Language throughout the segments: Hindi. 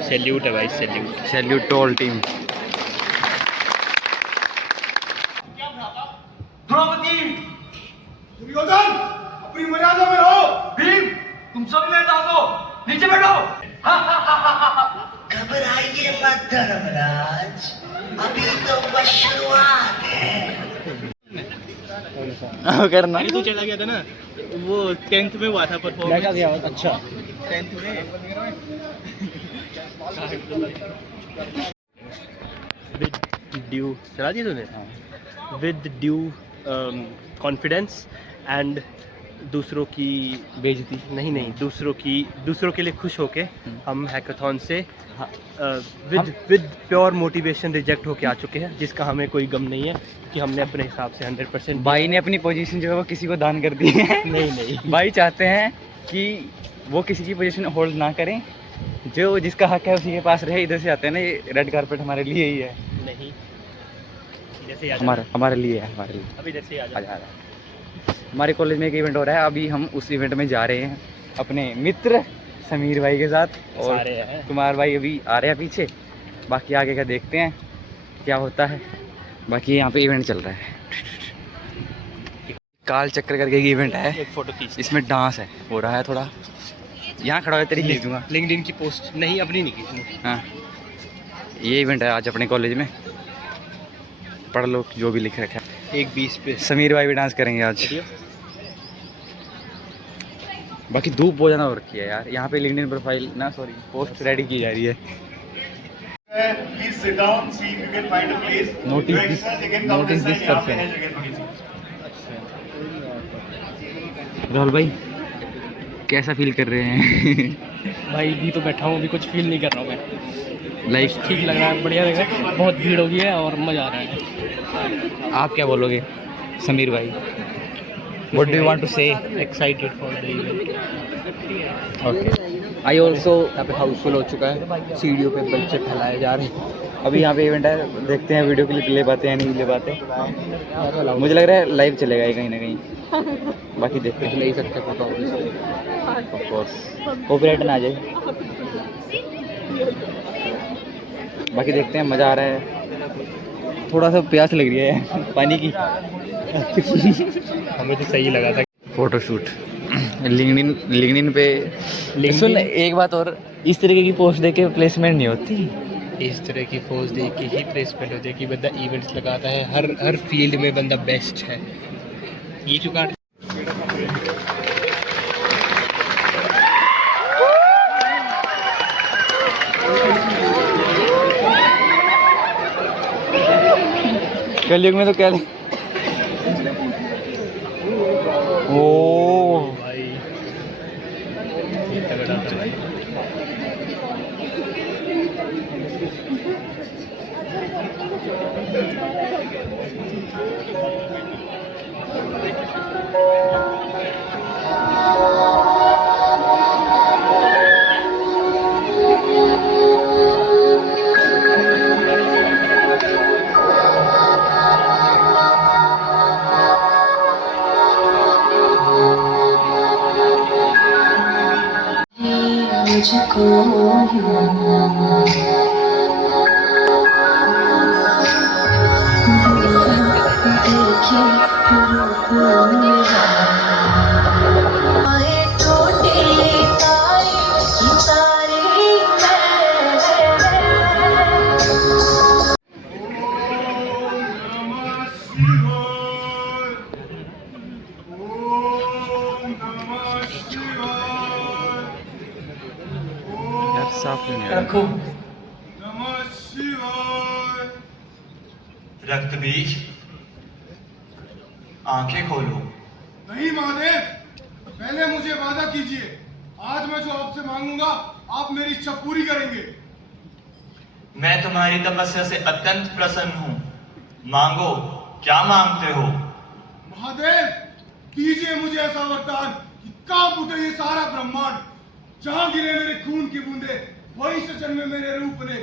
सैल्यूट है भाई, salute. Salute to all team. Draupadi, Duryodhana, अपनी मर्यादा में रहो। भीम, तुम सब मेरे दास हो, नीचे बैठो। घबराइए मत धर्मराज, अभी तो बस शुरुआत है। करना तू चला गया था ना, वो 10th में हुआ था परफॉर्मेंस। अच्छा 10th में विद ड्यू चला दिया तूने, विद ड्यू कॉन्फिडेंस एंड दूसरों की बेइज्जती नहीं, दूसरों के लिए खुश होके हम हैकाथॉन से विद प्योर मोटिवेशन रिजेक्ट होके आ चुके हैं, जिसका हमें कोई गम नहीं है कि हमने अपने हिसाब से 100% भाई ने अपनी पोजीशन जो है वो किसी को दान कर दी है। नहीं भाई चाहते हैं कि वो किसी की पोजीशन होल्ड ना करें, जो जिसका हक है उसी के पास रहे। इधर से आते हैं ना, ये रेड कारपेट हमारे लिए ही है। नहीं, जैसे हमारे लिए है, हमारे लिए। अभी जैसे आ जा। हमारे कॉलेज में एक इवेंट हो रहा है, अभी हम उस इवेंट में जा रहे हैं अपने मित्र समीर भाई के साथ, और सारे हैं कुमार भाई अभी आ रहे हैं पीछे। बाकी आगे का देखते हैं क्या होता है। बाकी यहाँ पे इवेंट चल रहा है, काल चक्कर करके एक इवेंट है, एक फोटो खींच। इसमें डांस है हो रहा है थोड़ा। यहाँ खड़ा हो तेरी खींच दूंगा। लिंक्डइन की पोस्ट नहीं, अपनी नहीं खींचनी। हाँ, ये इवेंट है आज अपने कॉलेज में, पढ़ लो जो भी लिख रखा है। 1:20 पे समीर भाई भी डांस करेंगे आज। बाकी धूप बहुत ज़्यादा हो रखी है यार। यहाँ पे लिंक्डइन प्रोफाइल ना, सॉरी, पोस्ट रेडी की जा रही है। Please sit down, see if you can find a place. Notice जो this- extra they can come notice this this side, यहाँ पे person. है जगह थोड़ी सी। राहुल भाई कैसा फील कर रहे हैं? भाई भी तो बैठा हूँ, अभी कुछ फील नहीं कर रहा हूँ मैं। लाइक ठीक लग रहा है, बढ़िया लग रहा है, बहुत भीड़ हो गई है और मज़ा आ रहा है। आप क्या बोलोगे समीर भाई? What do you want to say? Excited for the event. Okay. I also यहाँ पे हाउसफुल हो चुका है, सीढ़ियों पे बच्चे फैलाए जा रहे हैं। अभी यहाँ पे इवेंट है, देखते हैं वीडियो क्लिप ले पाते हैं या नहीं ले पाते। मुझे लग रहा है लाइव चलेगा ये कहीं ना कहीं। बाकी देखते हैं। ले ही सकते फोटो। ऑफ कोर्स कॉपीराइट ना आ जाए। बाकी देखते हैं, मज़ा आ रहा है। थोड़ा सा प्यास लग रही है पानी की। हमें तो सही लगा था। फोटोशूट लिंक्डइन पे। सुन एक बात और, इस तरीके की पोस्ट देके प्लेसमेंट नहीं होती। इस तरह की पोज देख के ही प्लेसमेंट होती है कि बंदा इवेंट्स लगाता है, हर फील्ड में बंदा बेस्ट है। ये जो कार्ड कलयुग में तो क्या ओ भाई, ये तगड़ा था भाई। मुझको देखी रूप मेरा, आए टूटे सारे की सारी यार साफ नहीं आ रहा। नमः शिवाय। रक्त बीज, आंखें खोलो। नहीं महादेव, पहले मुझे वादा कीजिए, आज मैं जो आपसे मांगूंगा आप मेरी इच्छा पूरी करेंगे। मैं तुम्हारी तपस्या से अत्यंत प्रसन्न हूँ, मांगो, क्या मांगते हो? महादेव, कीजिए मुझे ऐसा वरदान कि कांप उठे ये सारा ब्रह्मांड, जहाँ गिरे मेरे खून की बूंदे वहीं से जन्मे मेरे रूप ने।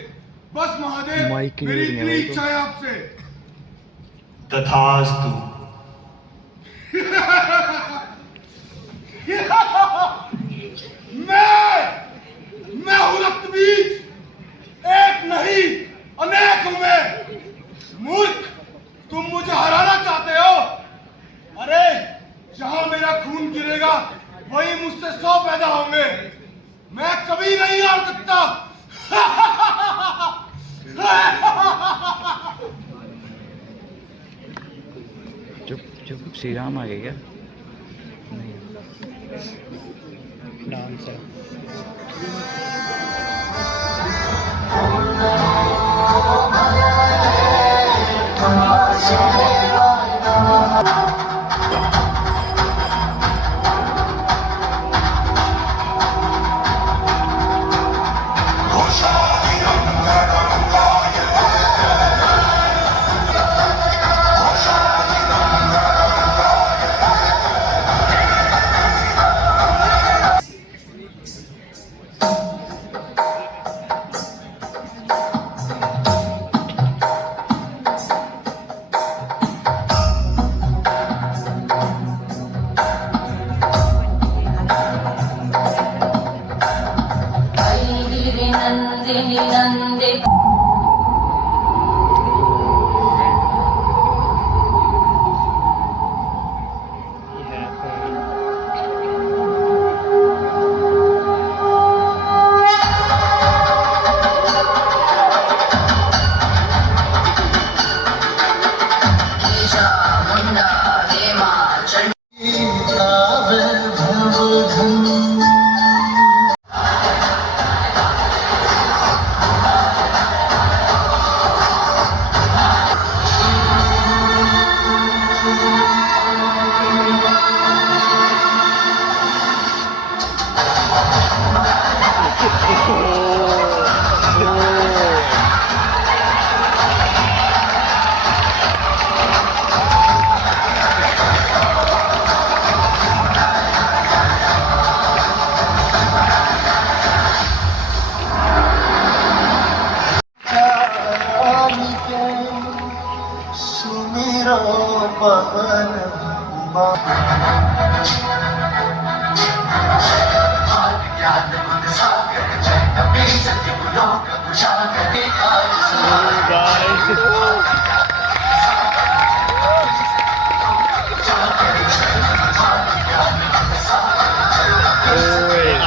बस महादेव, मेरी इतनी इच्छा है आपसे। तथास्तु। मैं हूं रक्तबीज, मार सकता। चुप चुप, श्री राम आ गए क्या? डांस है। नंदिनी नंदे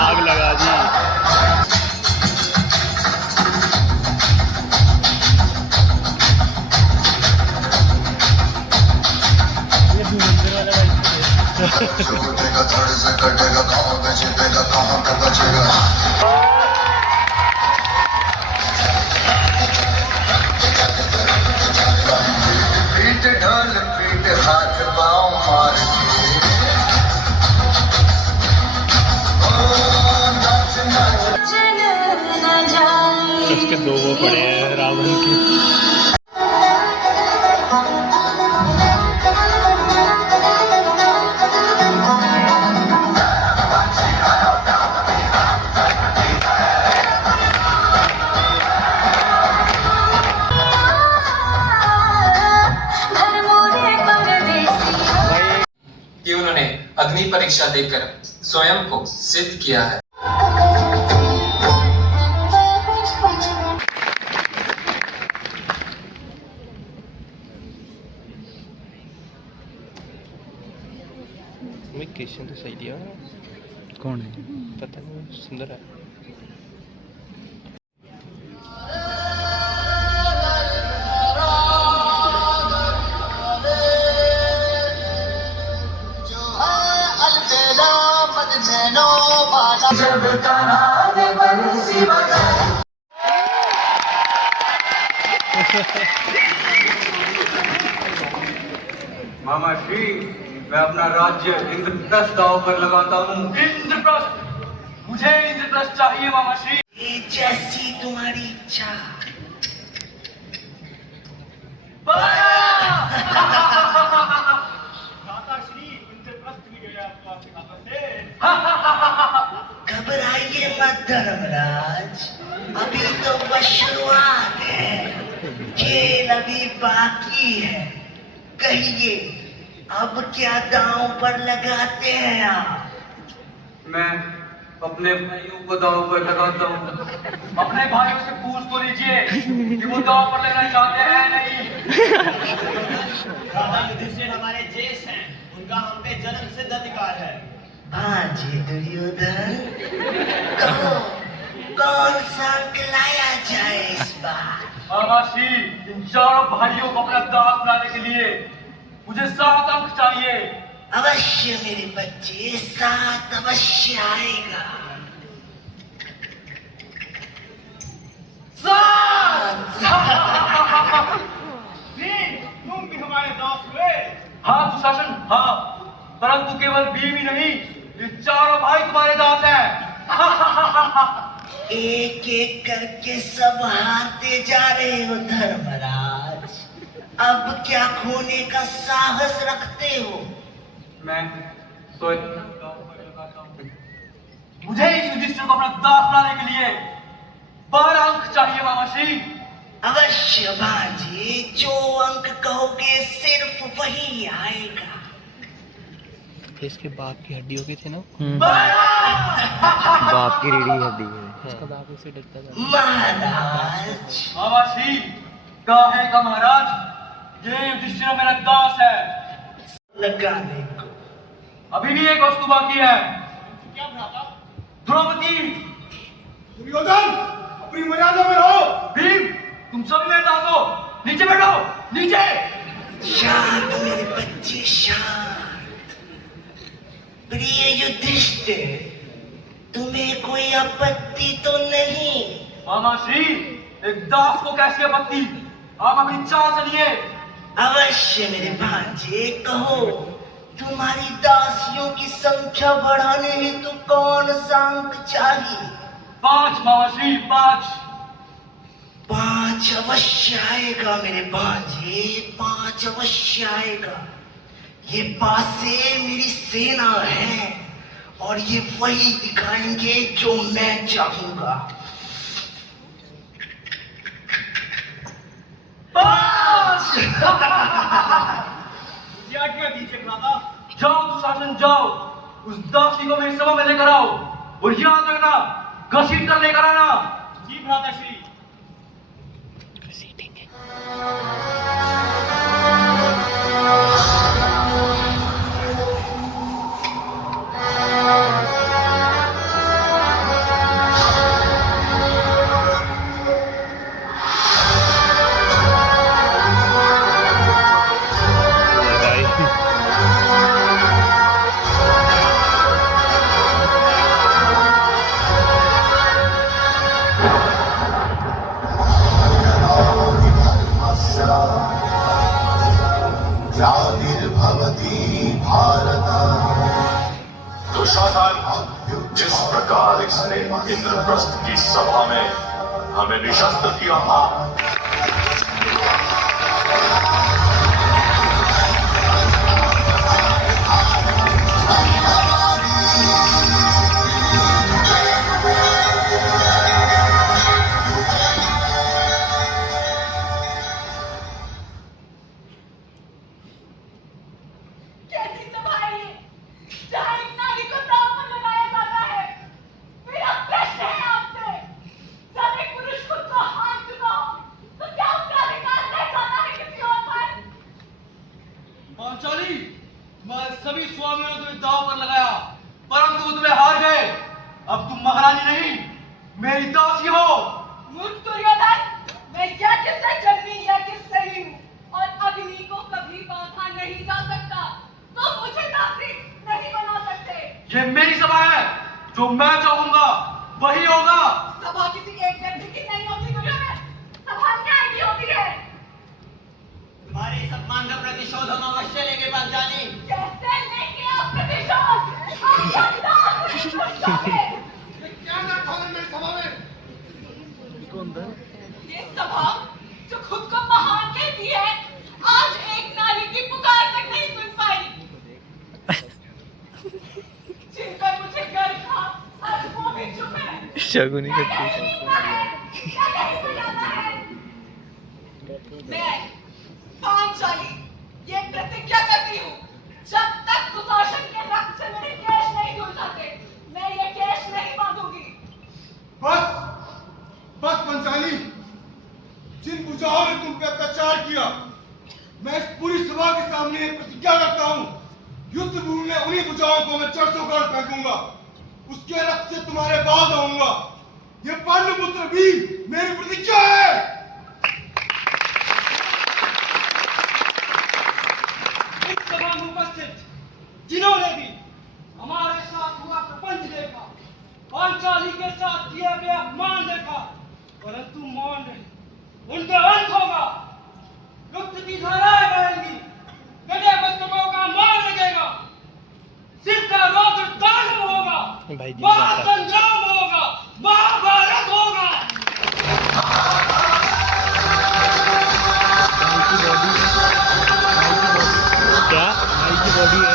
आग लगा दी। छूटेगा धड़ से कटेगा, कहाँ पे छिपेगा, कहाँ पे बचेगा। पीट ढोल पीट हाथ पाँव मार के, ओ नाच नाच। न जाए उसके दो वो पड़े हैं रावण के। कि उन्होंने अग्नि परीक्षा देकर स्वयं को सिद्ध किया है। क्वेश्चन तो सही दिया। कौन है? पता नहीं, सुंदर है। मामा श्री, मैं अपना राज्य इंद्रप्रस्थ दांव पर लगाता हूँ। इंद्रप्रस्थ, मुझे इंद्रप्रस्थ चाहिए मामा श्री। जैसी तुम्हारी इच्छा। घबराइए मत धर्मराज, अभी तो बस शुरुआत है, खेल अभी बाकी है। कहिए अब क्या दांव पर लगाते हैं आप? मैं अपने भाइयों को दांव पर लगाता हूँ। अपने भाइयों से पूछ तो लीजिए कि वो दांव पर लगना चाहते हैं नहीं। राजा युधिष्ठिर हमारे ज्येष्ठ हैं, उनका हम पे जन्म सिद्ध अधिकार है। हाँ जी दुर्योधन, कहो कौन सा अंक लाया जाए इस बार? मामाश्री, इन चारों भाइयों को अपना दास बनाने के लिए मुझे 7 अंक चाहिए। अवश्य मेरे बच्चे, 7 अवश्य आएगा। 7! तुम भी हमारे दास हुए। हाँ दुशासन, हाँ, परंतु केवल बीवी नहीं, ये चारों भाई तुम्हारे दास हैं। एक एक करके सब हारते जा रहे हो धर्मराज। अब क्या खोने का साहस रखते हो? मैं तो मुझे इस युधिष्ठिर को अपना दास बनाने के लिए 12 अंक चाहिए मामाश्री। अवश्य भांजे, जो अंक कहोगे सिर्फ वही आएगा। इसके बाप की हड्डियों की थे ना, बाप की रीढ़ी हड्डी है। उसका बाप उसे डरता था। महाराज, मामाश्री, काहे का महाराज, ये युधिष्ठिर मेरा दास है। लगाने को अभी भी एक वस्तु बाकी है। क्या भ्राता? द्रौपदी। दुर्योधन, अपनी मर्यादा में रहो। भीम, तुम सभी मेरे दास हो, नीचे बैठो, नीचे। शांत मेरे बच्चे, शांत। प्रिय युधिष्ठिर, तुम्हें कोई आपत्ति तो नहीं? मामाश्री, एक दास को कैसी आपत्ति? आप अपनी चाल चलिए। अवश्य मेरे भांजे, कहो तुम्हारी दासियों की संख्या बढ़ाने हेतु कौन सा अंक चाहिए? 5 मामाश्री, 5। 5 अवश्य आएगा मेरे भांजे, 5 अवश्य आएगा। ये पासे मेरी सेना है और ये वही दिखाएंगे जो मैं चाहूंगा। 5! मुझे आज्ञा दीजिए भ्राता। जाओ दुशासन, जाओ, उस दासी को मेरी सभा में लेकर आओ और याद रखना, घसीट कर लेकर आना। जी भ्राता श्री। ग्लानिर्भवति भारत। दुशासन, जिस प्रकार इसने इंद्रप्रस्थ की सभा में हमें निशस्त्र किया था, पांचाली, तुम्हारे सभी स्वामियों ने तुम्हें दांव पर लगाया, परंतु वो तुम्हें हार गए। अब तुम महारानी नहीं, मेरी दासी हो। मूर्ख दुर्योधन, मैं यज्ञ से जन्मी यज्ञ से ही हूँ और अग्नि को कभी बांधा नहीं जा सकता, तो मुझे दासी नहीं बना सकते। ये मेरी सभा है, जो मैं चाहूंगा वही होगा। सभा किसी एक व्यक्ति की नहीं होती दुर्योधन, सभा न्याय की होती है। तुम्हारे इस अपमान का प्रतिशोध हम अवश्य लेंगे पांचाली। कैसे लेंगे आप प्रतिशोध? आप बदलाव नहीं सोचोगे। क्या करता है मेरी सभा में? ये सभा जो खुद को महान कहती है, आज एक नारी की पुकार तक नहीं सुन पाई। जिन पर मुझे गर्व था, आज वो भी चुप है। शगुनी करती मैं पांचाली ये प्रतिज्ञा करती हूँ, जब तक दुशासन के रक्त से मेरे केश नहीं धुल जाते, मैं ये केश नहीं बांधूंगी। बस बस पंचाली, जिन बुझाओं ने तुम पे अत्याचार किया, मैं इस पूरी सभा के सामने एक प्रतिज्ञा करता हूँ, युद्ध भूमि में उन्हीं बुझाओं को मैं चरसों कर फेंकूंगा, उसके रक्त से तुम्हारे बाल धोऊंगा। ये पांडुपुत्र भीम मेरी प्रतिज्ञा है। इस सभा में उपस्थित जिन्होंने भी हमारे साथ हुआ प्रपंच देखा, पांचाली के साथ किया गया अपमान देखा, परंतु मौन रहे, उनका अंत होगा। रक्त की धाराएं बहेंगी, गदे मस्तकों का मार लगेगा, सिर का रौद्र तांडव होगा, महासंग्राम होगा, महाभारत होगा। क्या भाई की बॉडी है?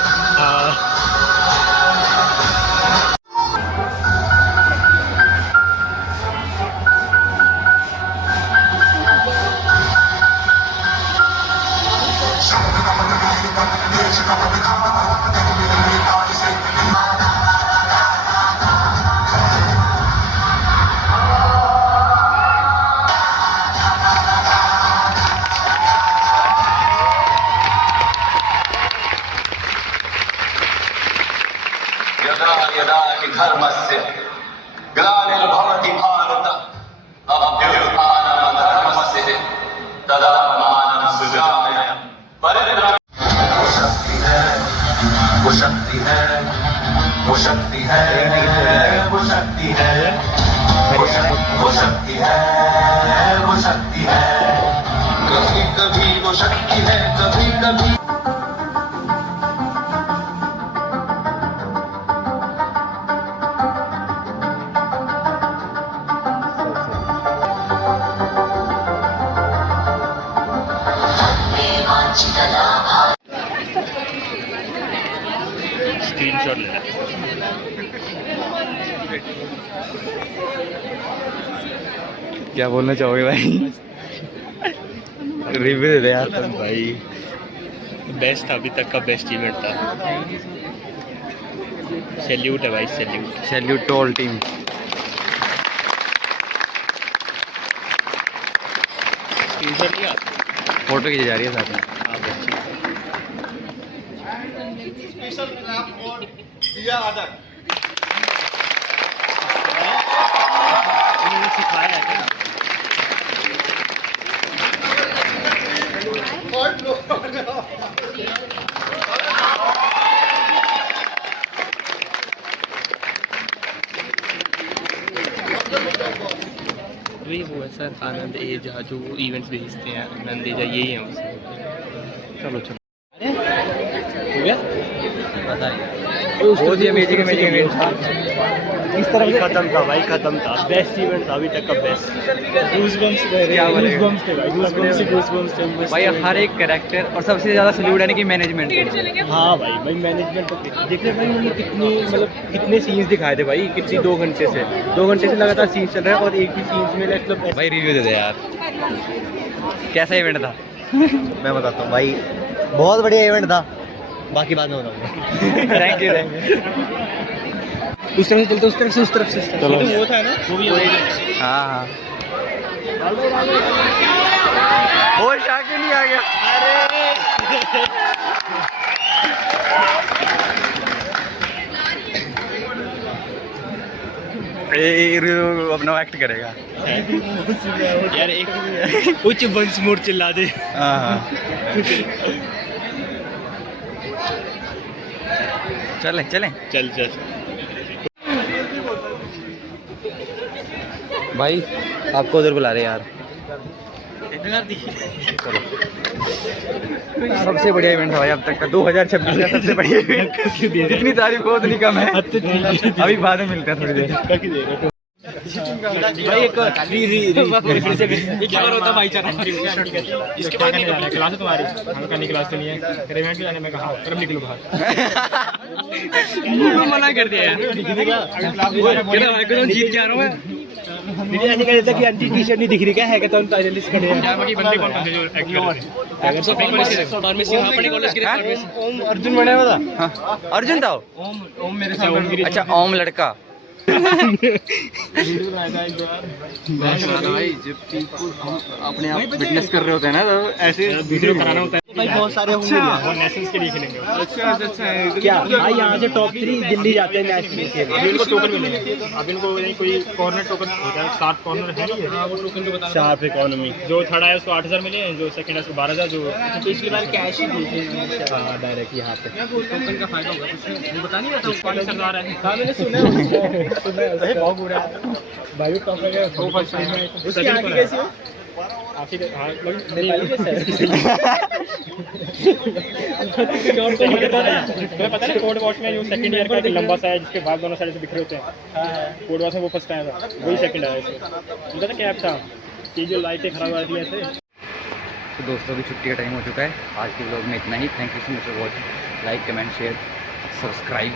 यदा यदा हि धर्मस्य ग्लानिर्भवति भारत अभ्युत्थानमधर्मस्य तदात्मानं सृजामि परित्राणं। वो शक्ति है, वो शक्ति है, वो शक्ति है, वो शक्ति है, वो शक्ति है, कभी कभी वो शक्ति है, कभी कभी स्क्रीनशॉट लेना। क्या बोलना चाहोगे भाई? रिव्यू दे दे यार तुम भाई। बेस्ट अभी तक का बेस्ट इवेंट था। सैल्यूट है भाई, salute. Salute to all team. Screenshot लिया, फोटो खींची जा रही है साथ में। हाँ बच्ची स्पेशल क्लैप फॉर दिया आदर। उन्होंने सिखाया है क्या? वही वो है सर, आनंद एजा जो इवेंट्स भेजते हैं, आनंद एजा यही है उसमें। चलो चलो हो गया, पता नहीं। बहुत ही अमेजिंग अमेजिंग इवेंट था। इस तरह से खत्म था भाई, खत्म था। बेस्ट इवेंट था अभी तक का बेस्ट। क्या बोलेगा भाई? हर एक कैरेक्टर और सबसे ज़्यादा सैल्यूट है कि मैनेजमेंट। हाँ भाई, भाई मैनेजमेंट तो देख रहे भाई, उन्होंने कितनी मतलब कितने सीन्स दिखाए थे भाई, कितनी 2 घंटे से लगातार सीन्स चल रहा है और एक भी सीन्स में मतलब भाई रिव्यू दे दे यार, कैसा इवेंट था? मैं बताता हूँ भाई, बहुत बढ़िया इवेंट था, बाकी बाद में बताऊंगा। Thank you thank you. उस तरफ से चलते, उस तरफ से चलो। वो था ना, वो भी हाँ हाँ। वो शाकिर नहीं आ गया। अरे अपना एक्ट करेगा यार, एक उच्च वंश मोड़ चिल्ला दे। हाँ हाँ। चलें चलें चल चल भाई, आपको उधर बुला रहे यार। चलो। सबसे बढ़िया इवेंट था भाई अब तक का, 2026 का सबसे बढ़िया इवेंट। जितनी तारीफ हो उतनी कम है। अभी बाद में मिलते हैं थोड़ी देर। भाई एक क्या होता भाईचारा, इसके बाद निकलना क्लास है तुम्हारी, हम करने क्लास तो नहीं है, पेमेंट जाने में कहा कब निकलो बाहर। मना कर दिया यार, जीत के आ रहा हूँ मैं। मुझे ऐसे कह देता कि आंटी टी शर्ट नहीं दिख रही, क्या है कहता हूँ फाइनलिस्ट खड़े हैं। बंदे कौन थे जो एक्ट कर रहे थे? फार्मेसी अपने कॉलेज के ओम अर्जुन बने हुआ था। हाँ अर्जुन था। ओम मेरे साथ। अच्छा ओम लड़का। भाई जब हम अपने आप विटनेस कर रहे होते हैं ना, तो ऐसे वीडियो कराना होता है। भाई बहुत सारे होंगे वो नेशनल्स के लिए खेलेंगे। अच्छा अच्छा क्या भाई यहाँ से टॉप 3 दिल्ली जाते हैं नेशनल के लिए। अभी इनको टोकन मिलेंगे। अभी इनको कोई कॉर्नर टोकन होता है, 7 कॉर्नर है नहीं है, वो टोकन तो बता। शार्प इकोनॉमी जो थर्ड आया उसको 8000 मिले, जो सेकंड है उसको 12000, जो पिछली बार कैश ही दी थी डायरेक्ट यहाँ पे। टोकन का फायदा होगा इसमें, वो बता नहीं रहा था पानी सरदार है। हाँ मैंने सुना है बहुत बुरा है भाई। वो टॉप है वो फर्स्ट टाइम है उसकी आंखें कैसी हो? आखिर हाँ नेपाली कैसा है? तुम्हें पता है ना कोड वॉच में जो सेकंड ईयर का एक लंबा सा है जिसके भाग दोनों साइड से बिखरे होते हैं, कोड वॉच में वो फर्स्ट आया था, वही सेकंड आया इसमें। उनका तो कैप था कि जो लाइटें खराब आ रही है ऐसे। तो दोस्तों अभी छुट्टी का टाइम हो चुका है। आज के व्लॉग में इतना ही। Thank you so much for watching. Like comment share subscribe.